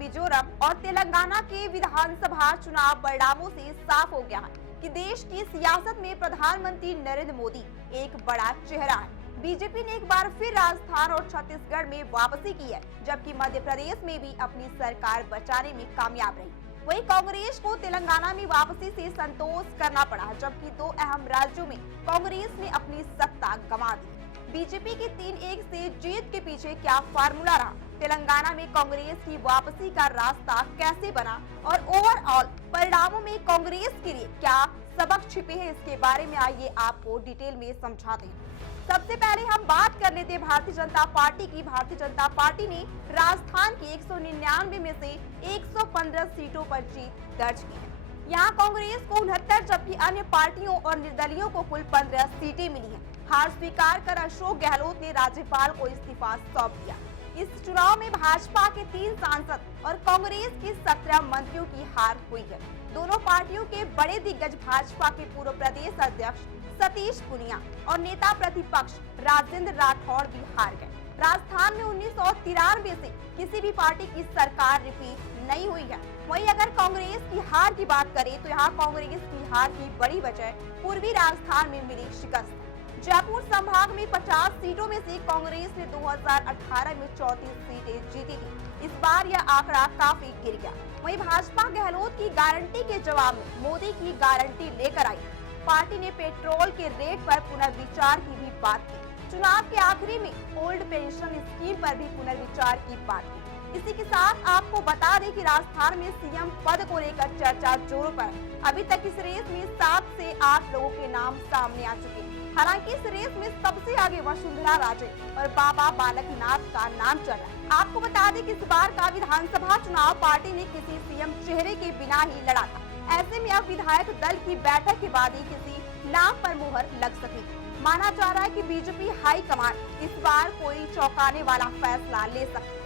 मिजोरम और तेलंगाना के विधानसभा चुनाव परिणामों से साफ हो गया है कि देश की सियासत में प्रधानमंत्री नरेंद्र मोदी एक बड़ा चेहरा है। बीजेपी ने एक बार फिर राजस्थान और छत्तीसगढ़ में वापसी की है, जबकि मध्य प्रदेश में भी अपनी सरकार बचाने में कामयाब रही। वहीं कांग्रेस को तेलंगाना में वापसी से संतोष करना पड़ा, जबकि दो अहम राज्यों में कांग्रेस ने अपनी सत्ता गंवा दी। बीजेपी की 3-1 से जीत के पीछे क्या फार्मूला रहा, तेलंगाना में कांग्रेस की वापसी का रास्ता कैसे बना और ओवरऑल परिणामों में कांग्रेस के लिए क्या सबक छिपे हैं, इसके बारे में आइए आपको डिटेल में समझाते हैं। सबसे पहले हम बात कर लेते हैं भारतीय जनता पार्टी की। भारतीय जनता पार्टी ने राजस्थान की 199 में से 115 सीटों पर जीत दर्ज की है। यहाँ कांग्रेस को 69 जबकि अन्य पार्टियों और निर्दलीयों को कुल 15 सीटें मिली हैं। हार स्वीकार कर अशोक गहलोत ने राज्यपाल को इस्तीफा सौंप दिया। इस चुनाव में भाजपा के 3 सांसद और कांग्रेस के 17 मंत्रियों की हार हुई है। दोनों पार्टियों के बड़े दिग्गज भाजपा के पूर्व प्रदेश अध्यक्ष सतीश पूनिया और नेता प्रतिपक्ष राजेंद्र राठौड़ भी हार गए। राजस्थान में 1993 से किसी भी पार्टी की सरकार रिपीट नहीं हुई है। वहीं अगर कांग्रेस की हार की बात करें तो यहाँ कांग्रेस की हार की बड़ी वजह पूर्वी राजस्थान में मिली शिकस्त। जयपुर संभाग में 50 सीटों में से कांग्रेस ने 2018 में 34 सीटें जीती थी। इस बार यह आंकड़ा काफी गिर गया। वहीं भाजपा गहलोत की गारंटी के जवाब में मोदी की गारंटी लेकर आई। पार्टी ने पेट्रोल के रेट पर पुनर्विचार की भी बात की। चुनाव के आखिरी में ओल्ड पेंशन स्कीम पर भी पुनर्विचार की बात की। इसी के साथ आपको बता दें कि राजस्थान में सीएम पद को लेकर चर्चा जोरों पर है। अभी तक इस रेस में 7 से 8 लोगों के नाम सामने आ चुके हैं। हालांकि इस रेस में सबसे आगे वसुंधरा राजे और बाबा बालकनाथ का नाम चल रहा है। आपको बता दें कि इस बार का विधानसभा चुनाव पार्टी ने किसी सीएम चेहरे के बिना ही लड़ा था। ऐसे में अब विधायक दल की बैठक के बाद ही किसी नाम पर मुहर लग सकेगी। माना जा रहा है कि बीजेपी हाईकमान इस बार कोई चौंकाने वाला फैसला ले सकती है।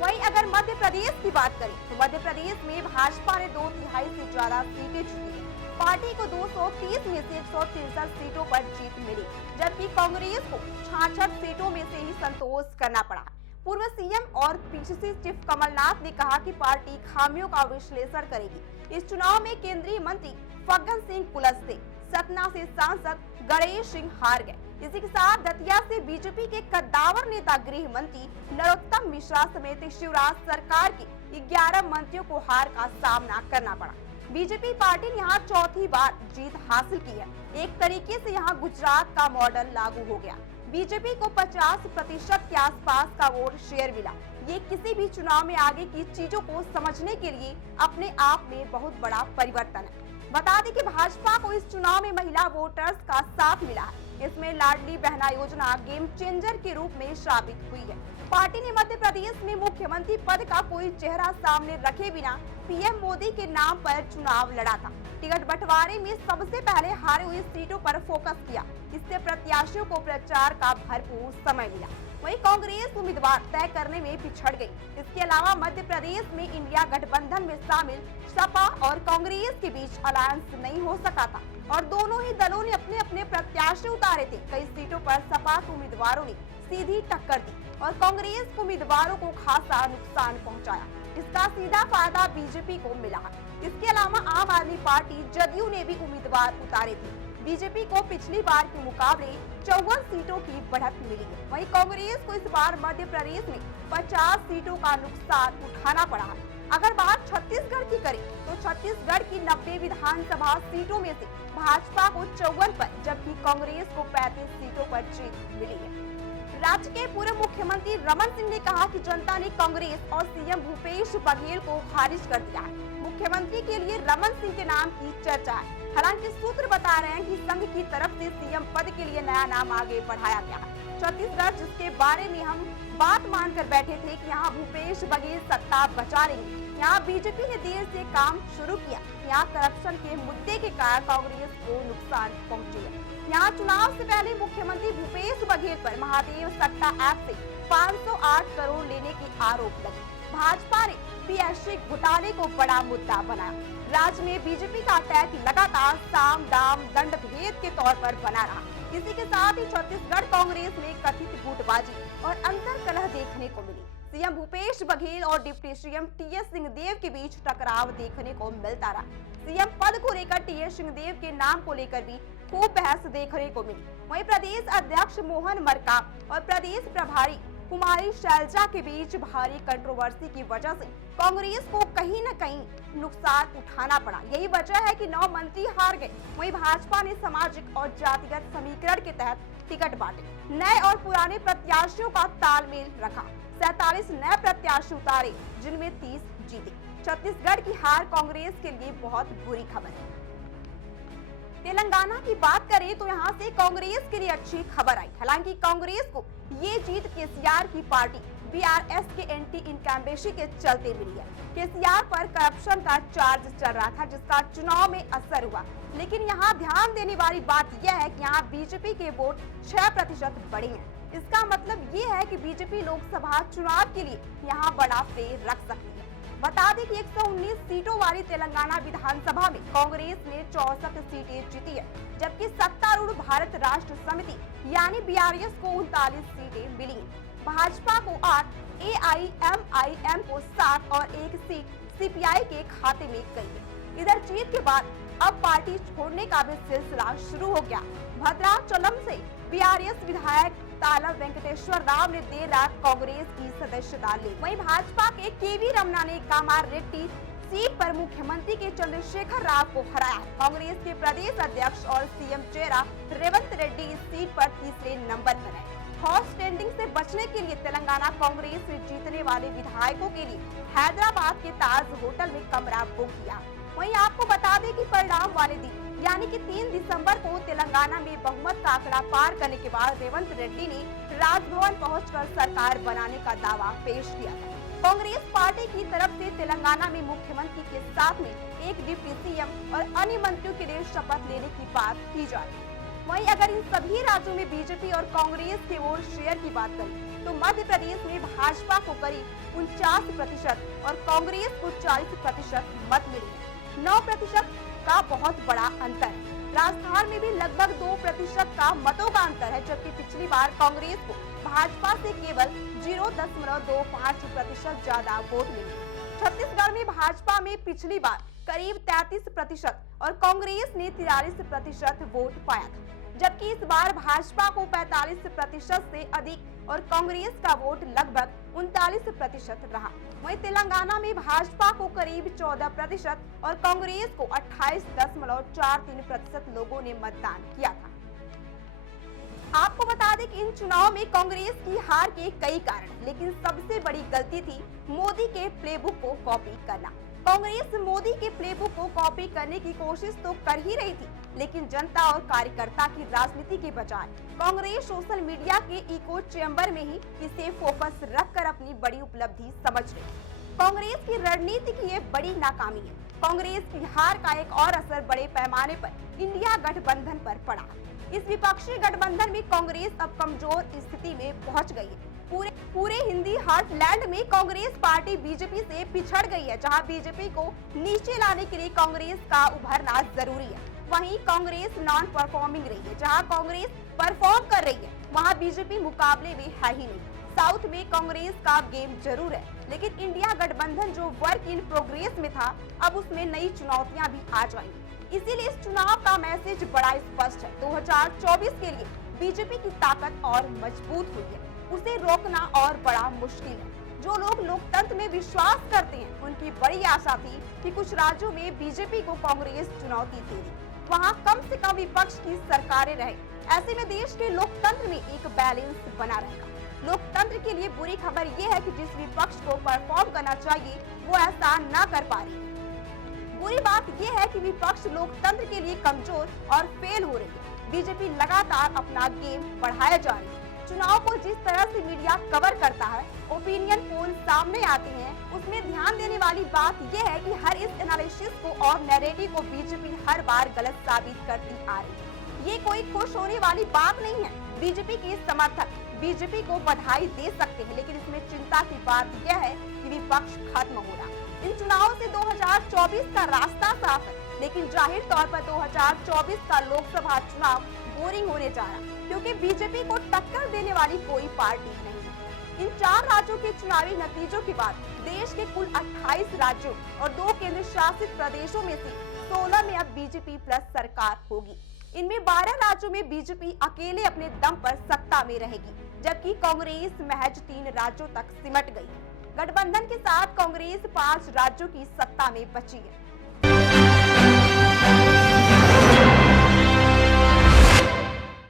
वहीं अगर मध्य प्रदेश की बात करें तो मध्य प्रदेश में भाजपा ने 2/3 से ज्यादा सीटें जीती है। पार्टी को 230 में से 163 सीटों पर जीत मिली, जबकि कांग्रेस को 66 सीटों में से ही संतोष करना पड़ा। पूर्व सीएम और पीसीसी चीफ कमलनाथ ने कहा कि पार्टी खामियों का विश्लेषण करेगी। इस चुनाव में केंद्रीय मंत्री फग्गन सिंह कुलस्ते, सतना से सांसद गणेश सिंह हार गए। इसी के साथ दतिया से बीजेपी के कद्दावर नेता गृह मंत्री नरोत्तम मिश्रा समेत शिवराज सरकार के 11 मंत्रियों को हार का सामना करना पड़ा। बीजेपी पार्टी ने यहाँ चौथी बार जीत हासिल की है। एक तरीके से यहाँ गुजरात का मॉडल लागू हो गया। बीजेपी को 50% के आसपास का वोट शेयर मिला। ये किसी भी चुनाव में आगे की चीजों को समझने के लिए अपने आप में बहुत बड़ा परिवर्तन है। बता दें कि भाजपा को इस चुनाव में महिला वोटर्स का साथ मिला है। इसमें लाडली बहना योजना गेम चेंजर के रूप में साबित हुई है। पार्टी ने मध्य प्रदेश में मुख्यमंत्री पद का कोई चेहरा सामने रखे बिना पीएम मोदी के नाम पर चुनाव लड़ा था। टिकट बंटवारे में सबसे पहले हारे हुई सीटों पर फोकस किया। इससे प्रत्याशियों को प्रचार का भरपूर समय मिला। वहीं कांग्रेस उम्मीदवार तय करने में पिछड़ गई। इसके अलावा मध्य प्रदेश में इंडिया गठबंधन में शामिल सपा और कांग्रेस के बीच अलायंस नहीं हो सका था और दोनों ही दलों ने अपने अपने प्रत्याशी उतारे थे। कई सीटों पर सपा के उम्मीदवारों ने सीधी टक्कर दी और कांग्रेस के उम्मीदवारों को खासा नुकसान पहुंचाया। इसका सीधा फायदा बीजेपी को मिला। इसके अलावा आम आदमी पार्टी जदयू ने भी उम्मीदवार उतारे थे। बीजेपी को पिछली बार के मुकाबले 54 सीटों की बढ़त मिली है। वहीं कांग्रेस को इस बार मध्य प्रदेश में 50 सीटों का नुकसान उठाना पड़ा है। अगर बात छत्तीसगढ़ की करें तो छत्तीसगढ़ की 90 विधानसभा सीटों में से भाजपा को 54 पर जबकि कांग्रेस को 35 सीटों पर जीत मिली है। राज्य के पूर्व मुख्यमंत्री रमन सिंह ने कहा कि जनता ने कांग्रेस और सीएम भूपेश बघेल को खारिज कर दिया है। मुख्यमंत्री के लिए रमन सिंह के नाम की चर्चा है। हालांकि सूत्र बता रहे हैं कि संघ की तरफ से सीएम पद के लिए नया नाम आगे बढ़ाया गया है। छत्तीसगढ़ जिसके बारे में हम बात मानकर बैठे थे कि यहाँ भूपेश बघेल सत्ता बचा लेंगे, यहाँ बीजेपी ने देर से काम शुरू किया। यहाँ करप्शन के मुद्दे के कारण कांग्रेस को नुकसान पहुँचे है। यहाँ चुनाव से पहले मुख्यमंत्री भूपेश बघेल पर महादेव सट्टा ऐप से 508 करोड़ लेने के आरोप लगे। भाजपा ने पीएससी घोटाले को बड़ा मुद्दा बनाया। राज्य में बीजेपी का अटैक लगातार साम दाम दंड भेद के तौर पर बना रहा। इसी के साथ ही छत्तीसगढ़ कांग्रेस में कथित गुटबाजी और अंतर कलह देखने को मिली। सीएम भूपेश बघेल और डिप्टी सीएम टीएस सिंहदेव के बीच टकराव देखने को मिलता रहा। सीएम पद को लेकर टीएस सिंहदेव के नाम को लेकर भी खूब बहस देखने को मिली। वहीं प्रदेश अध्यक्ष मोहन मरकाम और प्रदेश प्रभारी कुमारी शैलजा के बीच भारी कंट्रोवर्सी की वजह से कांग्रेस को कहीं न कहीं नुकसान उठाना पड़ा। यही वजह है कि 9 मंत्री हार गए। वहीं भाजपा ने सामाजिक और जातिगत समीकरण के तहत टिकट बांटे, नए और पुराने प्रत्याशियों का तालमेल रखा, 47 नए प्रत्याशी उतारे जिनमें 30 जीते। छत्तीसगढ़ की हार कांग्रेस के लिए बहुत बुरी खबर है। तेलंगाना की बात करें तो यहां से कांग्रेस के लिए अच्छी खबर आई। हालांकि कांग्रेस को ये जीत केसीआर की पार्टी बीआरएस के एंटी इनकम्बेंसी के चलते मिली है। केसीआर पर करप्शन का चार्ज चल रहा था जिसका चुनाव में असर हुआ। लेकिन यहां ध्यान देने वाली बात यह है कि यहां बीजेपी के वोट 6% बढ़े हैं। इसका मतलब ये है कि बीजेपी लोकसभा चुनाव के लिए यहां बड़ा फेर रख सकती है। बता दें कि 119 सीटों वाली तेलंगाना विधानसभा में कांग्रेस ने 64 सीटें जीती है, जबकि सत्तारूढ़ भारत राष्ट्र समिति यानी बीआरएस को 39 सीटें मिली हैं। भाजपा को 8, एआईएमआईएम को 7 और 1 सीट सीपीआई के खाते में गई है। इधर जीत के बाद अब पार्टी छोड़ने का भी सिलसिला शुरू हो गया। भद्राचलम से बीआरएस विधायक तालव वेंकटेश्वर राव ने देर रात कांग्रेस की सदस्यता ली। वहीं भाजपा के केवी रमना ने कामारेड्डी सीट पर मुख्यमंत्री के चंद्रशेखर राव को हराया। कांग्रेस के प्रदेश अध्यक्ष और सीएम चेहरा रेवंत रेड्डी इस सीट पर तीसरे नंबर पर है। हॉर्स ट्रेंडिंग से बचने के लिए तेलंगाना कांग्रेस से जीतने वाले विधायकों के लिए हैदराबाद के ताज होटल में कमरा बुक किया। वहीं आपको बता दें कि परिणाम वाले दिन यानी कि 3 दिसंबर को तेलंगाना में बहुमत का आंकड़ा पार करने के बाद रेवंत रेड्डी ने राजभवन पहुंचकर सरकार बनाने का दावा पेश किया था। कांग्रेस पार्टी की तरफ से तेलंगाना में मुख्यमंत्री के साथ में एक डिप्टी सीएम और अन्य मंत्रियों के लिए शपथ लेने की बात की जा रही है। वहीं अगर इन सभी राज्यों में बीजेपी और कांग्रेस के वोट शेयर की बात करें तो मध्य प्रदेश में भाजपा को करीब 49% और कांग्रेस को 40% मत मिले। 9% का बहुत बड़ा अंतर है। राजस्थान में भी लगभग 2% का मतों का अंतर है, जबकि पिछली बार कांग्रेस को भाजपा से केवल 0.25% ज्यादा वोट मिले। छत्तीसगढ़ में भाजपा में पिछली बार करीब 33% और कांग्रेस ने 43% वोट पाया था, जबकि इस बार भाजपा को 45% से अधिक और कांग्रेस का वोट लगभग 39% रहा। वहीं तेलंगाना में भाजपा को करीब 14% और कांग्रेस को 28.43% लोगों ने मतदान किया था। आपको बता दें कि इन चुनाव में कांग्रेस की हार के कई कारण, लेकिन सबसे बड़ी गलती थी मोदी के प्लेबुक को कॉपी करना। कांग्रेस मोदी के प्लेबुक को कॉपी करने की कोशिश तो कर ही रही थी, लेकिन जनता और कार्यकर्ता की राजनीति के बजाय कांग्रेस सोशल मीडिया के इको चैम्बर में ही इसे फोकस रखकर अपनी बड़ी उपलब्धि समझ रही। कांग्रेस की रणनीति की ये बड़ी नाकामी है। कांग्रेस की हार का एक और असर बड़े पैमाने पर इंडिया गठबंधन पर पड़ा। इस विपक्षी गठबंधन में कांग्रेस अब कमजोर स्थिति में पहुंच गई है। पूरे हिंदी हार्टलैंड में कांग्रेस पार्टी बीजेपी से पिछड़ गई है। जहां बीजेपी को नीचे लाने के लिए कांग्रेस का उभरना जरूरी है, वहीं कांग्रेस नॉन परफॉर्मिंग रही है। जहां कांग्रेस परफॉर्म कर रही है वहां बीजेपी मुकाबले में है ही नहीं। साउथ में कांग्रेस का गेम जरूर है, लेकिन इंडिया गठबंधन जो वर्क इन प्रोग्रेस में था, अब उसमें नई चुनौतियां भी आ जाएंगी। इसीलिए इस चुनाव का मैसेज बड़ा स्पष्ट है। 2024 के लिए बीजेपी की ताकत और मजबूत हुई है, उसे रोकना और बड़ा मुश्किल है। जो लोग लोकतंत्र में विश्वास करते हैं, उनकी बड़ी आशा थी कि कुछ राज्यों में बीजेपी को कांग्रेस चुनौती देगी, वहां कम से कम विपक्ष की सरकारें रहे। ऐसे में देश के लोकतंत्र में एक बैलेंस बना रहेगा। लोकतंत्र के लिए बुरी खबर ये है कि जिस विपक्ष को परफॉर्म करना चाहिए वो ऐसा न कर पा रही है। बुरी बात यह है कि विपक्ष लोकतंत्र के लिए कमजोर और फेल हो रही है। बीजेपी लगातार अपना गेम बढ़ाया जा रही है। चुनाव को जिस तरह से मीडिया कवर करता है, ओपिनियन पोल सामने आते हैं, उसमें ध्यान देने वाली बात यह है कि हर इस एनालिसिस को और नैरेटिव को बीजेपी हर बार गलत साबित करती आ रही है। ये कोई खुश होने वाली बात नहीं है। बीजेपी के समर्थक बीजेपी को बधाई दे सकते हैं, लेकिन इसमें चिंता की बात यह है कि विपक्ष खत्म हो रहा है। इन चुनावों से 2024 का रास्ता साफ है, लेकिन जाहिर तौर पर 2024 का लोकसभा चुनाव बोरिंग होने जा रहा है, क्योंकि बीजेपी को टक्कर देने वाली कोई पार्टी नहीं है। इन 4 राज्यों के चुनावी नतीजों के बाद देश के कुल 28 राज्यों और 2 केंद्र शासित प्रदेशों में से 16 में अब बीजेपी प्लस सरकार होगी। इनमें 12 राज्यों में बीजेपी अकेले अपने दम पर सत्ता में रहेगी, जबकि कांग्रेस महज 3 राज्यों तक सिमट गई है। गठबंधन के साथ कांग्रेस 5 राज्यों की सत्ता में बची है।